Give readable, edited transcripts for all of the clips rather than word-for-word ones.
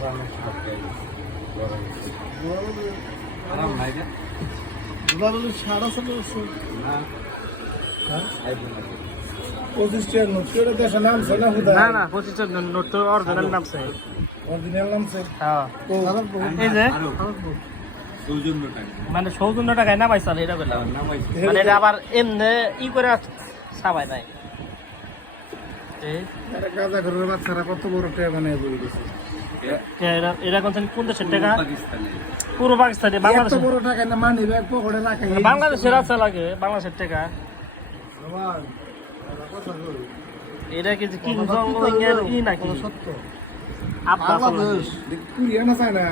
না না 25 নোট তো অরিজিনাল নামছে। মানে সৌজন্য টাকায় না পাইছাল এটা বললাম, মানে এটা আবার এমনি ই করে সাবাই নাই। বাচ্চারা কত বড় টাকা বানিয়ে গেছে। এটা কোন দেশের টাকা? পুরো পাকিস্তানি। বাংলাদেশের বড় টাকা না মানি ব্যাগ পকেটে রাখে। বাংলাদেশের আছে লাগে বাংলাদেশের টাকা। এটা কি কিং জং এর ই নাকি? সত্য বাংলাদেশ কুরিয়ানা চায়না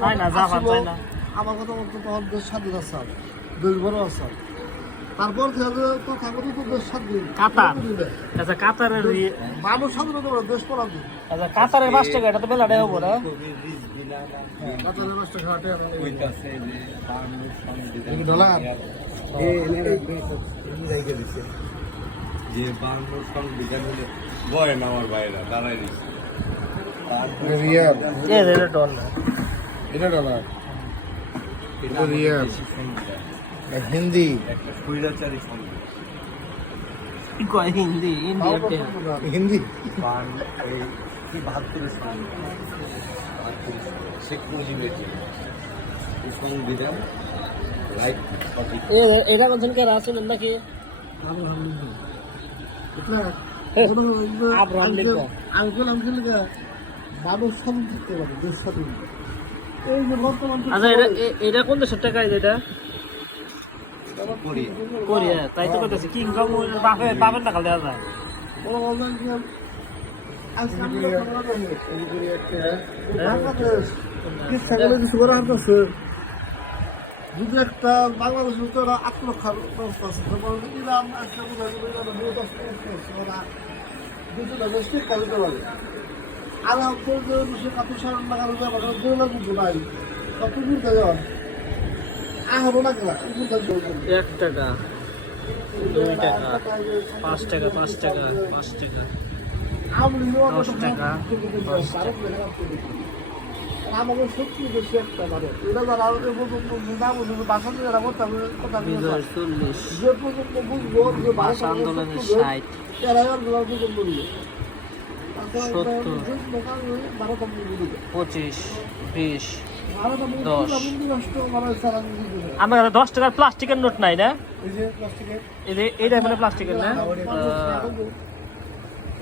চায়না জাপান চায়না। আমার কথা বলতে তখন দেশ স্বাধীন আছে, দেশ বড় আছে। তারপর কথা বলতে তো দেশ স্বাধীন। কাতার, আচ্ছা কাতারের মানুষ স্বাধীনতা দেশ পড়া দিন। আচ্ছা কাতারের 5 টাকা, এটা তো বেলাটাই হবো না? কাতারের 5 টাকা ডলার যে বাংলার সংবিধান হলে বয় না আমার ভাইরা দাঁড়াই দিচ্ছে। রিয়াল এটা ডলার, এটা ডলার, এটা রিয়াল, হিন্দি, একটা স্বৈরাচারী সংবিধান। কি কয় হিন্দি? ইন্ডিয়ার হিন্দি এই 72 সংবিধান, শেখ মুজিবের এই সংবিধান রাইট সঠিক। এটা কোন থেকে রাসুলের নাকি? Abraham Lincoln. মানুষ স্বাধীন থাকতে পারে, দেশ স্বাধীন। এই যে বর্তমান আচ্ছা এটা কোন দেশের টাকা? এটা কোরিয়া। কোরিয়া। তাই তো কইতাছি কিং জং বাপের টাকা দেওয়া যায়। যদি একটা বাংলাদেশের তো আত্মরক্ষার ব্যবস্থা আছে, ইরান কালিতে পারে। আর সাধারণ টাকা কিন্তু নাই, কত ঘুরতে যাওয়ার আহরো না গেলা 1 টাকা 2 টাকা 5 টাকা 5 টাকা 5 টাকা 10 টাকা। আমাদের সত্যি বেশি একটা মানে এটা যারা না বুঝবে ভাষা নিয়ে এরা কথা কথা যে পর্যন্ত বুঝবো যে ভাষা আন্দোলনের 60 এরাই আর বুঝবো বুঝবে 70 25 20 10। আমার কাছে 10 টাকার প্লাস্টিকের নোট নাই না? এই যে এইটা মানে প্লাস্টিকের না?